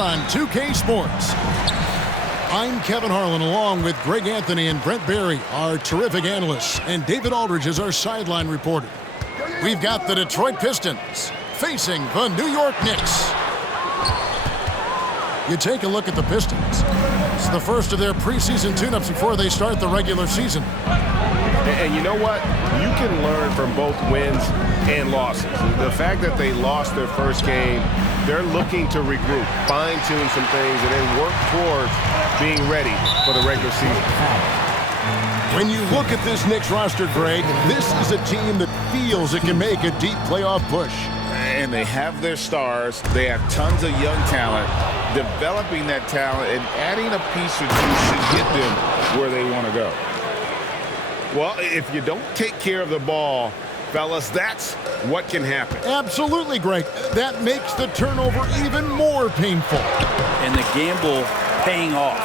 on 2K Sports. I'm Kevin Harlan, along with Greg Anthony and Brent Barry, our terrific analysts, and David Aldridge is our sideline reporter. We've got the Detroit Pistons facing the New York Knicks. You take a look at the Pistons. It's the first of their preseason tune-ups before they start the regular season. And you know what? You can learn from both wins and losses. The fact that they lost their first game, they're looking to regroup, fine-tune some things, and then work towards being ready for the regular season. When you look at this Knicks roster, Greg, this is a team that feels it can make a deep playoff push. And they have their stars. They have tons of young talent. Developing that talent and adding a piece or two should get them where they want to go. Well, if you don't take care of the ball, fellas, that's what can happen. Absolutely, Greg. That makes the turnover even more painful. And the gamble paying off.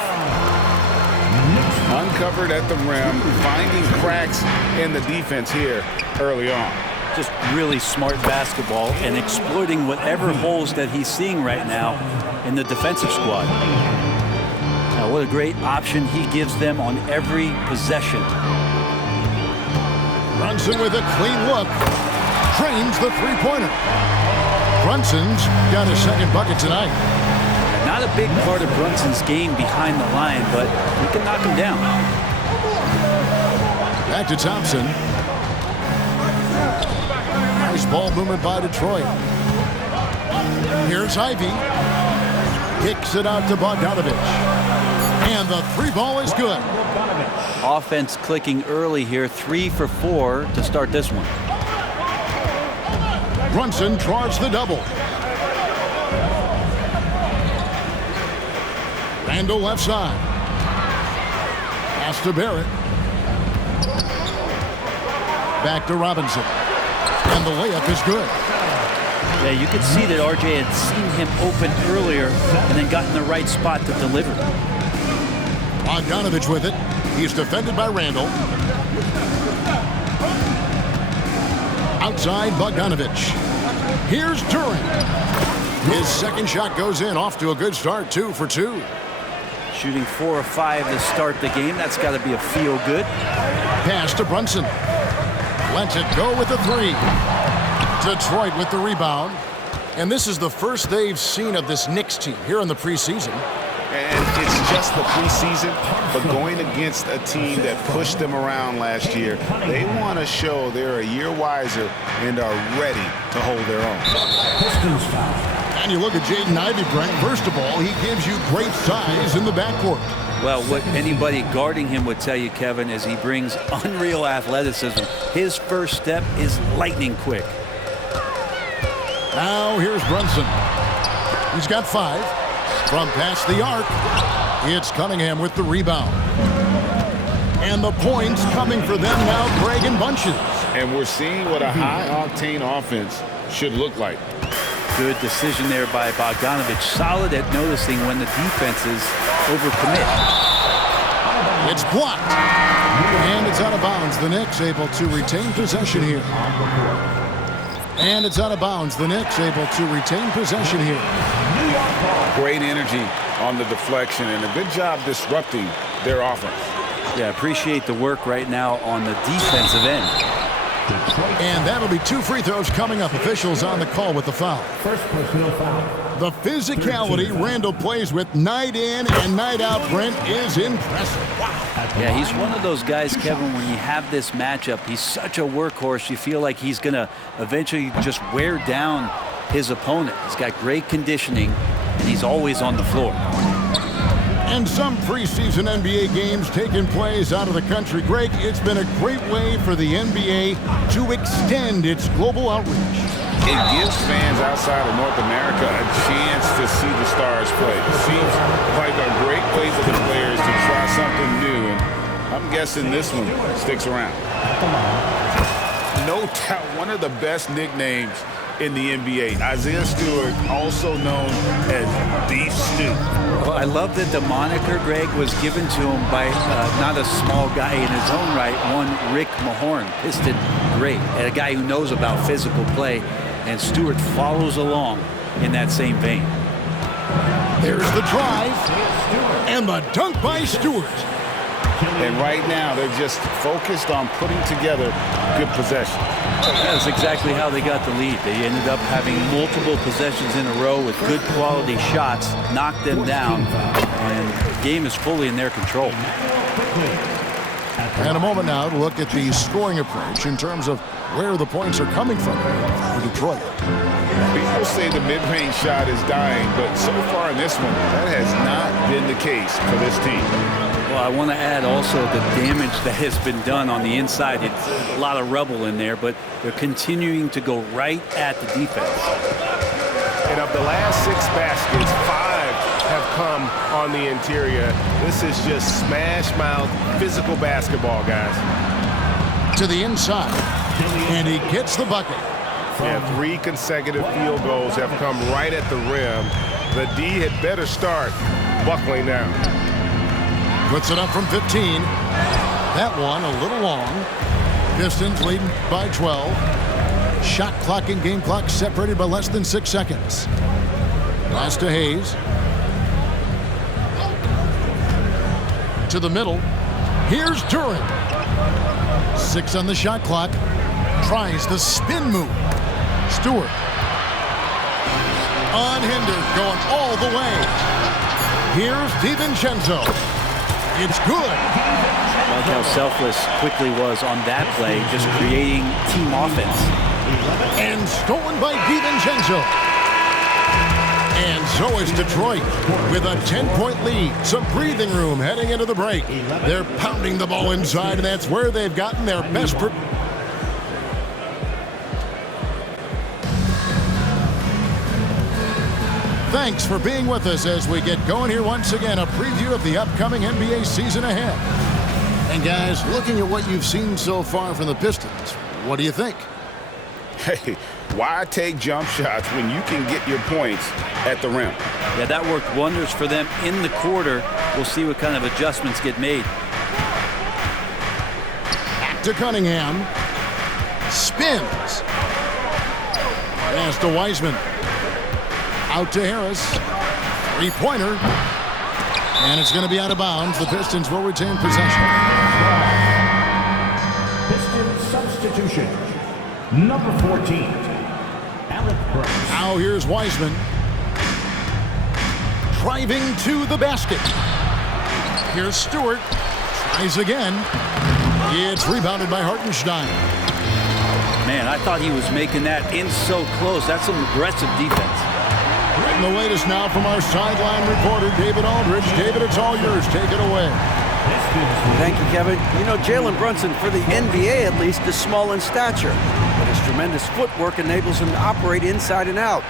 Uncovered at the rim, finding cracks in the defense here early on. Just really smart basketball and exploiting whatever holes that he's seeing right now in the defensive squad. Now, what a great option he gives them on every possession. Brunson with a clean look. Drains the three-pointer. Brunson's got his second bucket tonight. Not a big part of Brunson's game behind the line, but he can knock him down. Back to Thompson. Nice ball movement by Detroit. Here's Ivy. Kicks it out to Bogdanovich. And the three ball is good. Offense clicking early here, 3 for 4 to start this one. Brunson draws the double. Randall left side. Pass to Barrett. Back to Robinson. And the layup is good. Yeah, you could see that RJ had seen him open earlier and then got in the right spot to deliver. Bogdanovich with it. He's defended by Randall. Outside Bogdanovich. Here's Duran. His second shot goes in, off to a good start, 2 for 2. Shooting 4 of 5 to start the game. That's got to be a feel-good. Pass to Brunson. Lets it go with the 3. Detroit with the rebound. And this is the first they've seen of this Knicks team here in the preseason. And it's just the preseason, but going against a team that pushed them around last year, they want to show they're a year wiser and are ready to hold their own. And you look at Jaden Ivey, Brent. First of all, he gives you great size in the backcourt. Well, what anybody guarding him would tell you, Kevin, is he brings unreal athleticism. His first step is lightning quick. Now here's Brunson. He's got 5. From past the arc, it's Cunningham with the rebound. And the points coming for them now, Greg, in bunches. And we're seeing what a high-octane offense should look like. Good decision there by Bogdanovich. Solid at noticing when the defenses overcommit. It's blocked. And it's out of bounds. The Knicks able to retain possession here. And it's out of bounds. The Knicks able to retain possession here. Great energy on the deflection and a good job disrupting their offense. Yeah, appreciate the work right now on the defensive end. And that'll be 2 free throws coming up. Officials on the call with the foul. First personal foul. The physicality Randall plays with night in and night out, Brent, is impressive. Wow. Yeah, he's one of those guys, Kevin, when you have this matchup, he's such a workhorse. You feel like he's going to eventually just wear down his opponent. He's got great conditioning, and he's always on the floor. And some preseason NBA games taking place out of the country. Greg, it's been a great way for the NBA to extend its global outreach. It gives fans outside of North America a chance to see the stars play. It seems like a great way for the players to try something new, and I'm guessing this one sticks around. No doubt one of the best nicknames in the NBA. Isaiah Stewart, also known as Beef Stew. Well, I love that the moniker, Greg, was given to him by not a small guy in his own right, one Rick Mahorn, Piston great, and a guy who knows about physical play, and Stewart follows along in that same vein. There's the drive. And the dunk by Stewart. And right now, they're just focused on putting together good possession. That's exactly how they got the lead. They ended up having multiple possessions in a row with good quality shots, knocked them down, and the game is fully in their control. And a moment now to look at the scoring approach in terms of where the points are coming from for Detroit. People say the mid-range shot is dying, but so far in this one, that has not been the case for this team. Well, I want to add also the damage that has been done on the inside. It's a lot of rubble in there, but they're continuing to go right at the defense. And of the last 6 baskets, 5 have come on the interior. This is just smash-mouth physical basketball, guys. To the inside, and he gets the bucket. And 3 consecutive field goals have come right at the rim. The D had better start buckling down. Puts it up from 15. That one a little long. Pistons leading by 12. Shot clock and game clock separated by less than 6 seconds. Pass to Hayes. To the middle. Here's Duran. 6 on the shot clock. Tries the spin move. Stewart. Unhindered, going all the way. Here's DiVincenzo. It's good. I like how selfless quickly was on that play, just creating team offense. And stolen by DiVincenzo. And so is Detroit with a 10-point lead. Some breathing room heading into the break. They're pounding the ball inside, and that's where they've gotten their best. Thanks for being with us as we get going here once again. A preview of the upcoming NBA season ahead. And guys, looking at what you've seen so far from the Pistons, what do you think? Hey, why take jump shots when you can get your points at the rim? Yeah, that worked wonders for them in the quarter. We'll see what kind of adjustments get made. Back to Cunningham. Spins. Pass to Wiseman. Out to Harris. 3-pointer. And it's going to be out of bounds. The Pistons will retain possession. Pistons substitution. Number 14. Alec Burks. Now here's Wiseman. Driving to the basket. Here's Stewart. Tries again. It's rebounded by Hartenstein. Man, I thought he was making that in so close. That's some aggressive defense. And the latest now from our sideline reporter, David Aldridge. David, it's all yours. Take it away. Thank you, Kevin. You know, Jalen Brunson, for the NBA at least, is small in stature, but his tremendous footwork enables him to operate inside and out.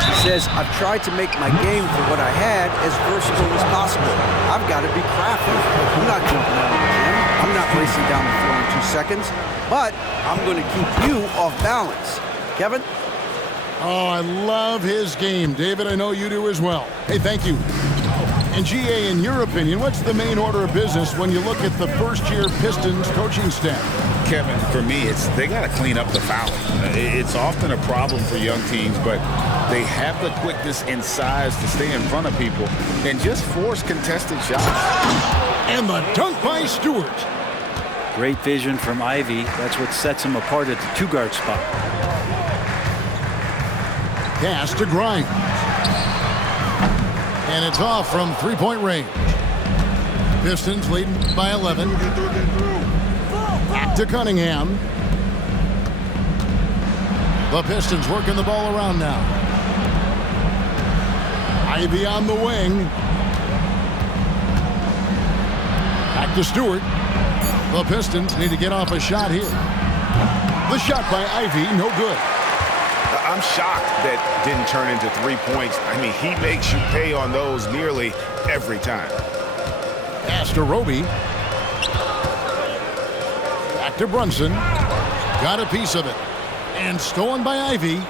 He says, I've tried to make my game for what I had as versatile as possible. I've got to be crafty. I'm not jumping out of the gym. I'm not racing down the floor in 2 seconds, but I'm going to keep you off balance. Kevin? Oh, I love his game. David, I know you do as well. Hey, thank you. And GA, in your opinion, what's the main order of business when you look at the first-year Pistons coaching staff? Kevin, for me, they got to clean up the fouling. It's often a problem for young teams, but they have the quickness and size to stay in front of people and just force contested shots. And the dunk by Stewart. Great vision from Ivy. That's what sets him apart at the 2-guard spot. Pass to Grimes. And it's off from 3-point range. Pistons leading by 11. Back to Cunningham. The Pistons working the ball around now. Ivy on the wing. Back to Stewart. The Pistons need to get off a shot here. The shot by Ivy, no good. I'm shocked that didn't turn into 3 points. I mean, he makes you pay on those nearly every time. Pass to Roby. Back to Brunson. Got a piece of it. And stolen by Ivy.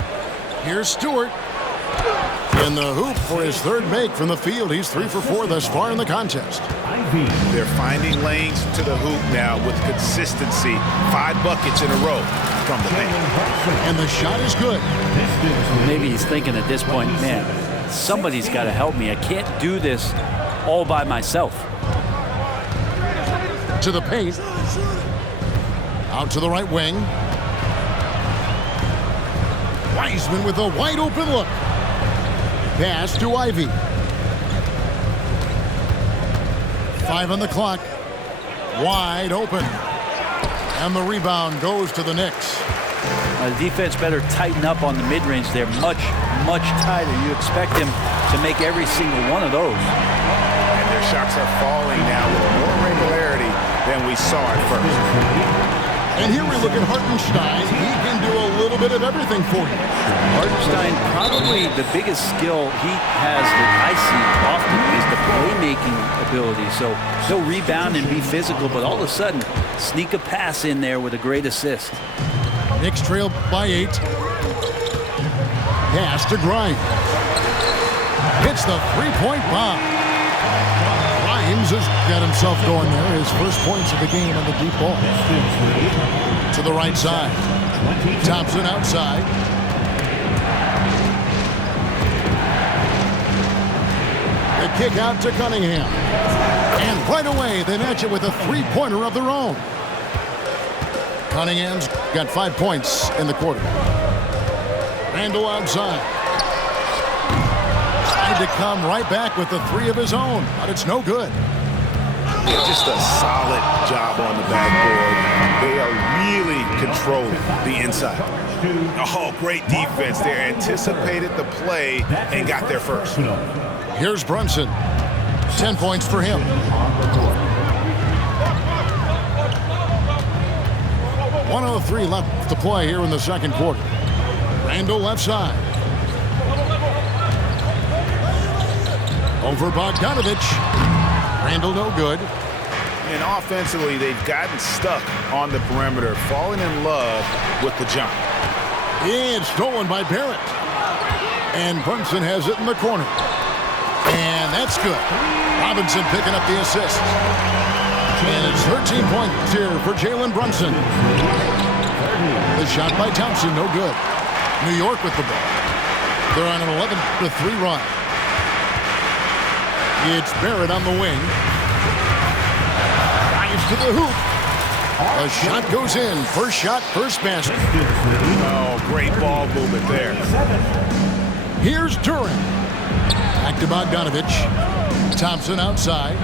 Here's Stewart. In the hoop for his third make from the field. He's 3 for 4 thus far in the contest. They're finding lanes to the hoop now with consistency. 5 buckets in a row from the paint. And the shot is good. Maybe he's thinking at this point, man, somebody's got to help me. I can't do this all by myself. To the paint. Out to the right wing. Wiseman with a wide open look. Pass to Ivy. 5 on the clock. Wide open. And the rebound goes to the Knicks. The defense better tighten up on the mid-range. They're much, much tighter. You expect them to make every single one of those. And their shots are falling now with more regularity than we saw at first. And here we look at Hartenstein. He can do a little bit of everything for you. Hartenstein, probably the biggest skill he has that I see often is the playmaking ability. So he'll rebound and be physical, but all of a sudden, sneak a pass in there with a great assist. Knicks trail by 8. Pass to Grimes. Hits the three-point bomb. Grimes has got himself going there. His first points of the game on the deep ball. To the right side. Thompson outside. The kick out to Cunningham. And right away, they match it with a three-pointer of their own. Cunningham's got 5 points in the quarter. Randall outside. Tried to come right back with the 3 of his own, but it's no good. Yeah, just a solid job on the backboard. They are really controlling the inside. Oh, great defense there. Anticipated the play and got there first. Here's Brunson. 10 points for him. 1:03 left to play here in the second quarter. Randall left side. Over Bogdanovich. Randall no good. And offensively, they've gotten stuck on the perimeter, falling in love with the jump. It's stolen by Barrett. And Brunson has it in the corner. And that's good. Robinson picking up the assist. And it's 13 points here for Jalen Brunson. The shot by Thompson, no good. New York with the ball. They're on an 11-3 run. It's Barrett on the wing. Drives to the hoop. A shot goes in. First shot, first basket. Oh, great ball movement there. Here's Duran. Back to Bogdanovich. Thompson outside.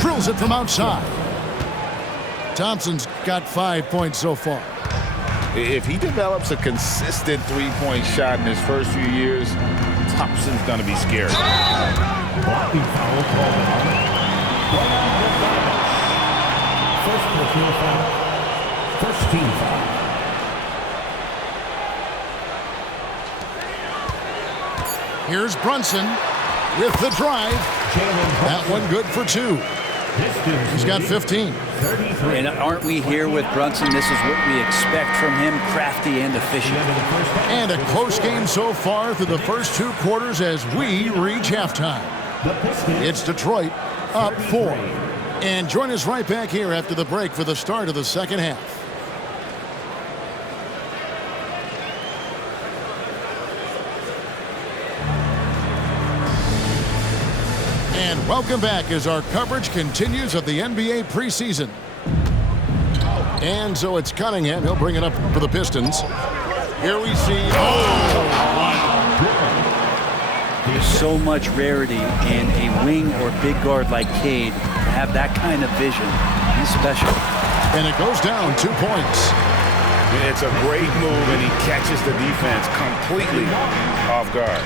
Drills it from outside. Thompson's got 5 points so far. If he develops a consistent three-point shot in his first few years, Thompson's going to be scary. Blocking foul called on. First personal foul. First team foul. Here's Brunson with the drive. That one good for 2. He's got 15. And aren't we here with Brunson? This is what we expect from him, crafty and efficient. And a close game so far through the first 2 quarters as we reach halftime. It's Detroit up 4. And join us right back here after the break for the start of the second half. And welcome back as our coverage continues of the NBA preseason. And so it's Cunningham. He'll bring it up for the Pistons. Here we see... There's so much rarity in a wing or big guard like Cade to have that kind of vision. He's special. And it goes down 2 points. It's a great move, and he catches the defense completely off guard.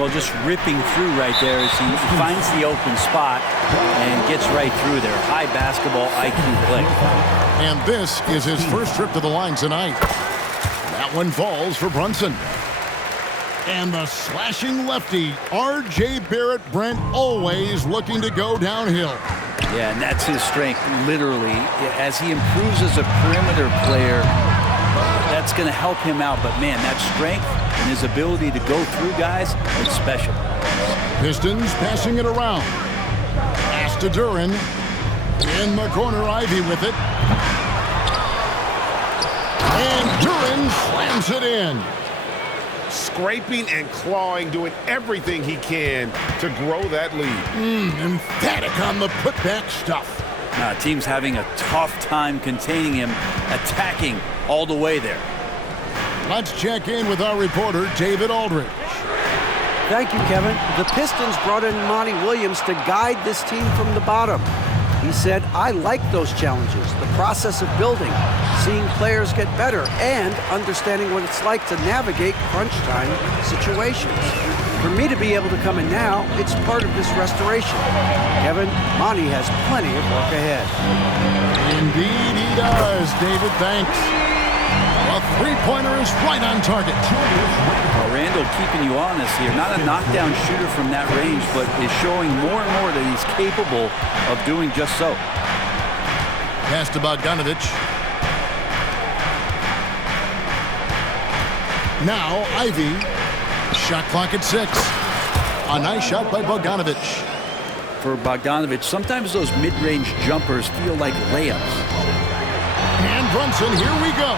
Well, just ripping through right there as he finds the open spot and gets right through there. High basketball IQ play. And this is his first trip to the line tonight. That one falls for Brunson. And the slashing lefty, R.J. Barrett. Brent always looking to go downhill. Yeah, and that's his strength, literally. As he improves as a perimeter player, that's going to help him out. But, man, that strength and his ability to go through guys, it's special. Pistons passing it around. Pass to Duran. In the corner, Ivy with it. And Duran slams it in. scraping and clawing, doing everything he can to grow that lead. Emphatic on the putback stuff. Team's having a tough time containing him, attacking all the way there. Let's check in with our reporter, David Aldridge. Thank you, Kevin. The Pistons brought in Monty Williams to guide this team from the bottom. He said, I like those challenges, the process of building, seeing players get better, and understanding what it's like to navigate crunch time situations. For me to be able to come in now, it's part of this restoration. Kevin, Monty has plenty of work ahead. Indeed he does, David. Thanks. A three-pointer is right on target. Randall keeping you honest here. Not a knockdown shooter from that range, but is showing more and more that he's capable of doing just so. Pass to Bogdanovic. Now Ivy. Shot clock at 6. A nice shot by Bogdanovic. For Bogdanovic, sometimes those mid-range jumpers feel like layups. And Brunson, here we go.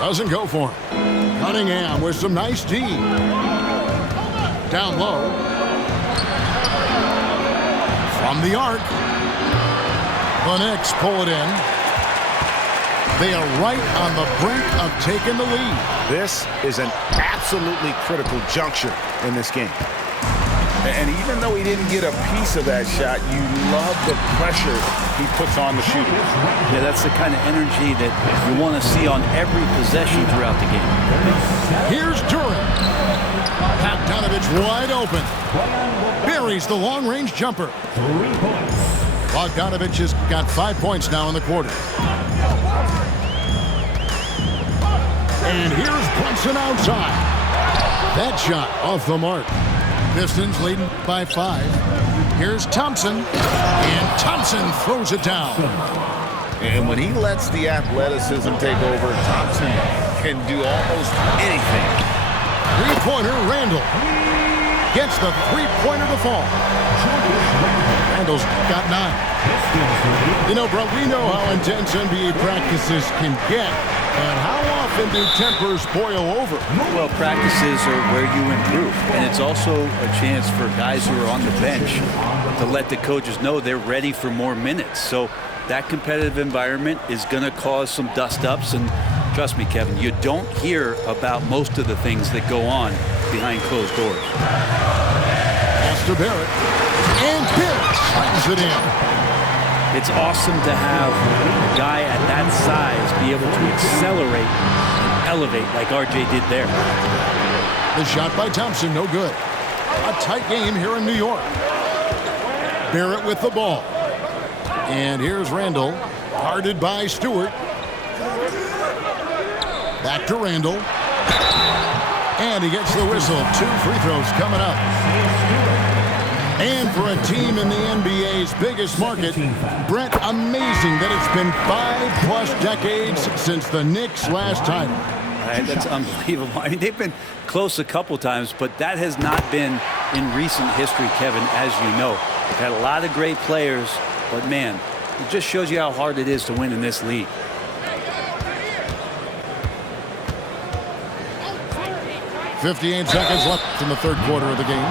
Doesn't go for him. Cunningham with some nice D. Down low. From the arc. The Knicks pull it in. They are right on the brink of taking the lead. This is an absolutely critical juncture in this game. And even though he didn't get a piece of that shot, you love the pressure he puts on the shooter. Yeah, that's the kind of energy that you want to see on every possession throughout the game. Here's Durant. Bogdanovic wide open. Buries the long-range jumper. 3 points. Bogdanovic has got 5 points now in the quarter. And here's Brunson outside. That shot off the mark. Pistons leading by 5. Here's Thompson. And Thompson throws it down. And when he lets the athleticism take over, Thompson can do almost anything. Three-pointer, Randall. Gets the three-pointer to fall. Randall's got 9. You know, bro, we know how intense NBA practices can get, but how often do tempers boil over? Well, practices are where you improve, and it's also a chance for guys who are on the bench to let the coaches know they're ready for more minutes. So that competitive environment is going to cause some dust-ups, and trust me, Kevin, you don't hear about most of the things that go on behind closed doors. Pass to Barrett, and Barrett slams it in. It's awesome to have a guy at that size be able to accelerate and elevate like RJ did there. The shot by Thompson, no good. A tight game here in New York. Barrett with the ball. And here's Randall, guarded by Stewart. Back to Randall. And he gets the whistle. 2 free throws coming up. And for a team in the NBA's biggest market, Brent, amazing that it's been 5+ decades since the Knicks' last title. That's unbelievable. I mean, they've been close a couple times, but that has not been in recent history, Kevin, as you know. They've had a lot of great players, but man, it just shows you how hard it is to win in this league. .58 seconds left in the third quarter of the game.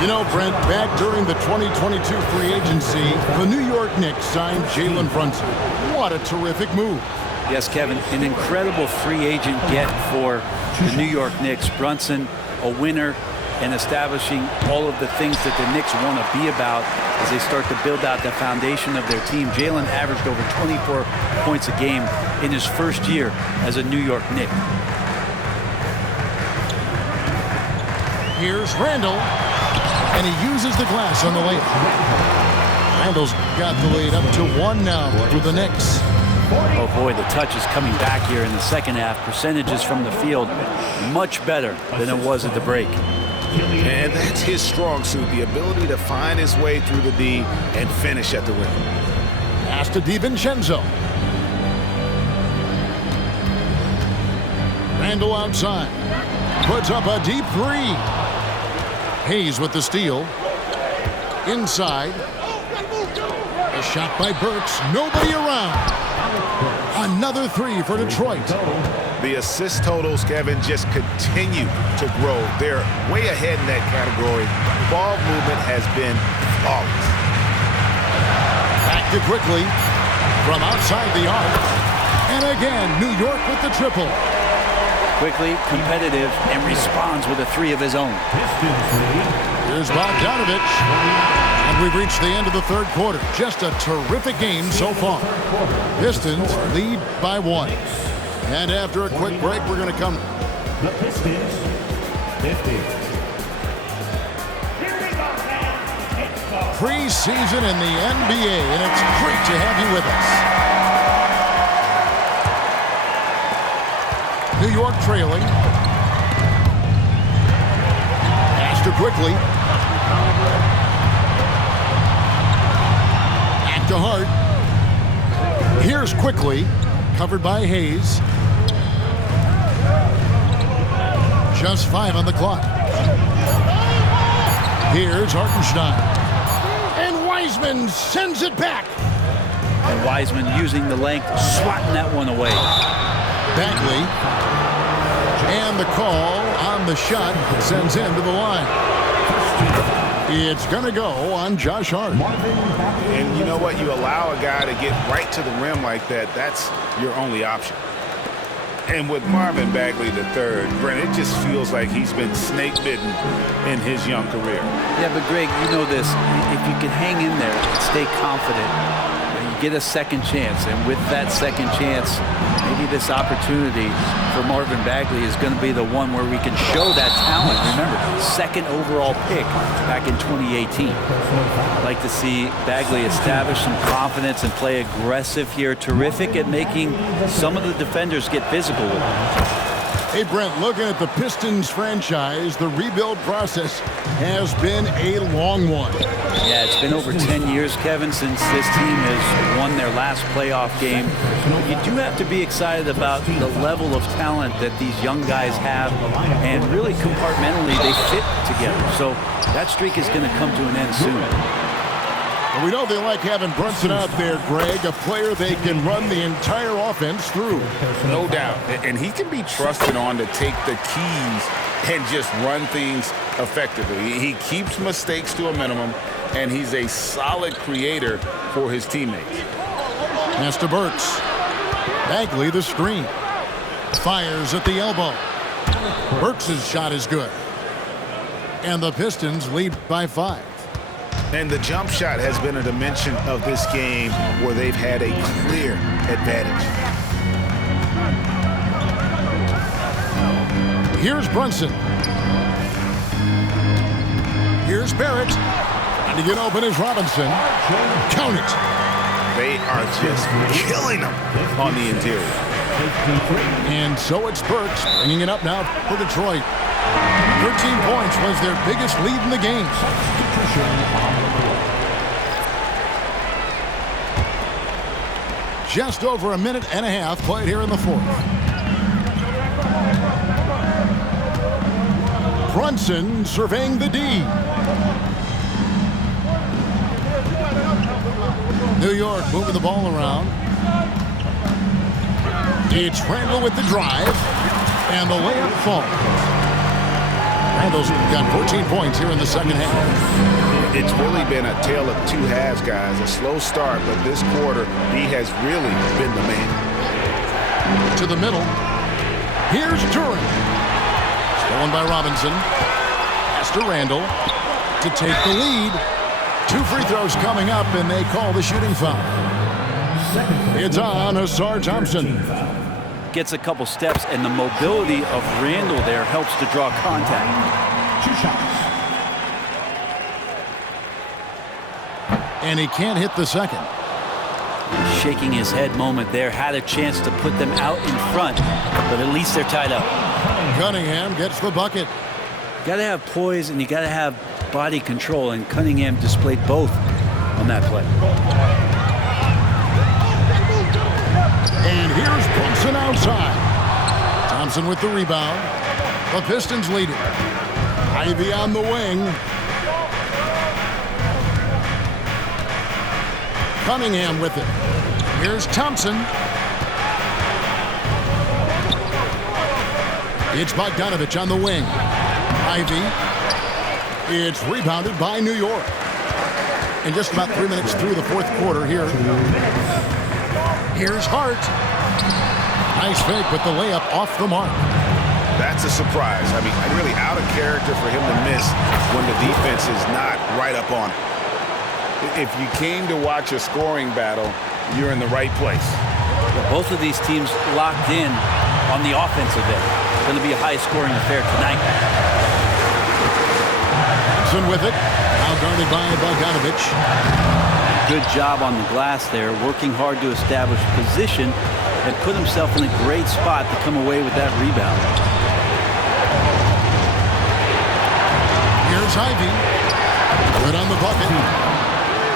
You know, Brent, back during the 2022 free agency, the New York Knicks signed Jalen Brunson. What a terrific move. Yes, Kevin, an incredible free agent get for the New York Knicks. Brunson, a winner, and establishing all of the things that the Knicks want to be about as they start to build out the foundation of their team. Jalen averaged over 24 points a game in his first year as a New York Knick. Here's Randall. And he uses the glass on the layup. Randall's got the lead up to 1 now for the Knicks. Oh boy, the touch is coming back here in the second half. Percentages from the field much better than it was at the break. And that's his strong suit, the ability to find his way through the D and finish at the rim. Pass to DiVincenzo. Randall outside. Puts up a deep 3. Hayes with the steal. Inside. A shot by Burks. Nobody around. Another three for Detroit. The assist totals, Kevin, just continue to grow. They're way ahead in that category. Ball movement has been flawless. Back to Quickly from outside the arc. And again, New York with the triple. Quickly, competitive, and responds with a three of his own. Here's Bogdanovich. And we've reached the end of the third quarter. Just a terrific game so far. Pistons lead by 1. And after a quick break, we're going to come. The Pistons, 50. Preseason in the NBA, and it's great to have you with us. New York trailing. Pass to Quickly. Back to Hart. Here's Quickly, covered by Hayes. Just 5 on the clock. Here's Hartenstein. And Wiseman sends it back. And Wiseman using the length, swatting that one away. Bagley. And the call on the shot sends him to the line. It's going to go on Josh Hart. And you know what? You allow a guy to get right to the rim like that, that's your only option. And with Marvin Bagley III, Brent, it just feels like he's been snake bitten in his young career. Yeah, but Greg, you know this. If you can hang in there and stay confident, you get a second chance. And with that second chance, maybe this opportunity for Marvin Bagley is going to be the one where we can show that talent. Remember, second overall pick back in 2018. I'd like to see Bagley establish some confidence and play aggressive here. Terrific at making some of the defenders get physical with him. Hey, Brent, looking at the Pistons franchise, the rebuild process has been a long one. Yeah, it's been over 10 years, Kevin, since this team has won their last playoff game. You do have to be excited about the level of talent that these young guys have, and really compartmentally they fit together. So that streak is going to come to an end soon. Well, we know they like having Brunson out there, Greg, a player they can run the entire offense through. No doubt. And he can be trusted on to take the keys and just run things effectively. He keeps mistakes to a minimum, and he's a solid creator for his teammates. Pass to Burks. Bagley the screen. Fires at the elbow. Burks' shot is good. And the Pistons lead by 5. And the jump shot has been a dimension of this game where they've had a clear advantage. Here's Brunson. Here's Barrett. Trying to get open is Robinson. Count it. They are just killing them on the interior. And so it's Burks bringing it up now for Detroit. 13 points was their biggest lead in the game. Just over a minute and a half played here in the fourth. Brunson surveying the D. New York moving the ball around. It's Randall with the drive. And the layup falls. Randall's got 14 points here in the second half. It's really been a tale of two halves, guys. A slow start, but this quarter, he has really been the man. To the middle. Here's Duran. Stolen by Robinson. Pass to Randall to take the lead. 2 free throws coming up, and they call the shooting foul. It's on Asar Thompson. Gets a couple steps, and the mobility of Randall there helps to draw contact. 2 shots. And he can't hit the second. Shaking his head moment there. Had a chance to put them out in front, but at least they're tied up. Cunningham gets the bucket. Got to have poise, and you got to have body control, and Cunningham displayed both on that play. And here's Brunson outside. Thompson with the rebound. The Pistons lead it. Ivy on the wing. Cunningham with it. Here's Thompson. It's Bogdanovich on the wing. Ivy. It's rebounded by New York. And just about 3 minutes through the fourth quarter here. Here's Hart. Nice fake with the layup off the mark. That's a surprise. I mean, really out of character for him to miss when the defense is not right up on it. If you came to watch a scoring battle, you're in the right place. Both of these teams locked in on the offensive end. It's going to be a high-scoring affair tonight. Thompson with it. Now guarded by Bogdanovich. Good job on the glass there, working hard to establish position and put himself in a great spot to come away with that rebound. Here's Ivy. Good on the bucket.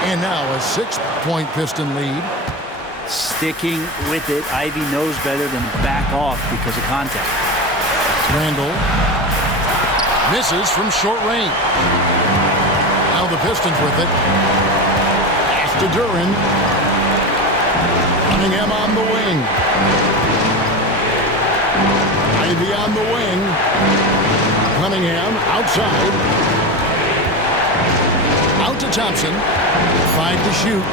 And now a 6-point Piston lead. Sticking with it. Ivy knows better than back off because of contact. Randall misses from short range. Now the Pistons with it. Pass to Duran. Cunningham on the wing. Ivy on the wing. Cunningham outside. Out to Thompson. 5 to shoot.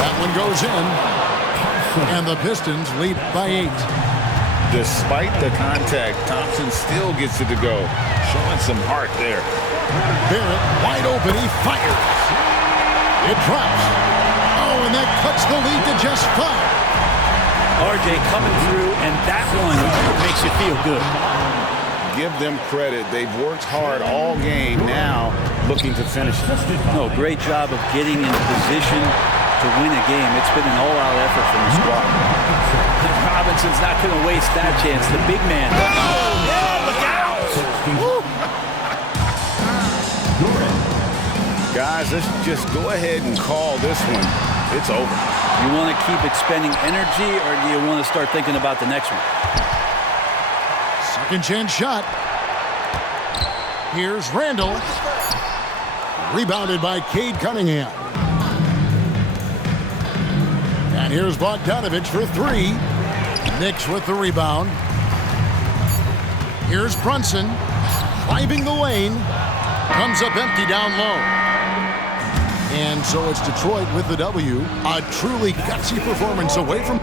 That one goes in. And the Pistons lead by 8. Despite the contact, Thompson still gets it to go. Showing some heart there. Barrett wide open. He fires. It drops. Oh, and that cuts the lead to just 5. RJ coming through, and that one makes you feel good. Give them credit. They've worked hard all game, now looking to finish it. No, great job of getting in position to win a game. It's been an all-out effort from the squad. Robinson's not going to waste that chance. The big man. Oh, look out! Guys, let's just go ahead and call this one. It's over. You want to keep expending energy, or do you want to start thinking about the next one? Second chance shot. Here's Randall. Rebounded by Cade Cunningham. And here's Bogdanovich for 3. Knicks with the rebound. Here's Brunson. Driving the lane. Comes up empty down low. And so it's Detroit with the W. A truly gutsy performance away from...